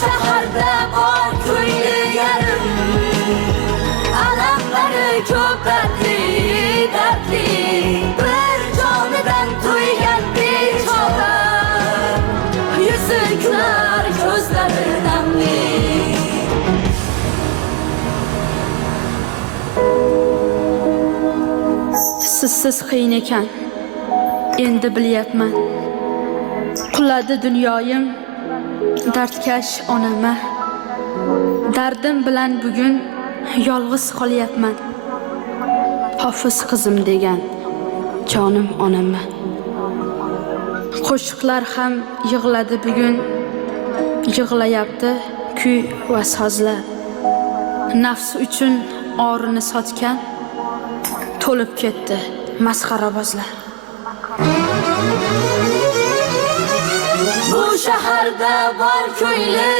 shaharda bor ko'ngli yarim, alamlari ko'p dardli, bir jonidan to'ygan bechora, yuzi kular, ko'zlari namli. Sizsiz qiyin ekan, endi bilyapman. Quladi dunyoyim dardkash onama. Dardim bilan bugun yolg'iz qolyapman. Hofiz qizim degan jonim onama. Qo'shiqlar ham yig'ladi bugun, yig'layapti kuy va sozlar. Nafs uchun orini sotgan to'lib ketdi masxarabozlar. Bu shaharda bor ko'ngli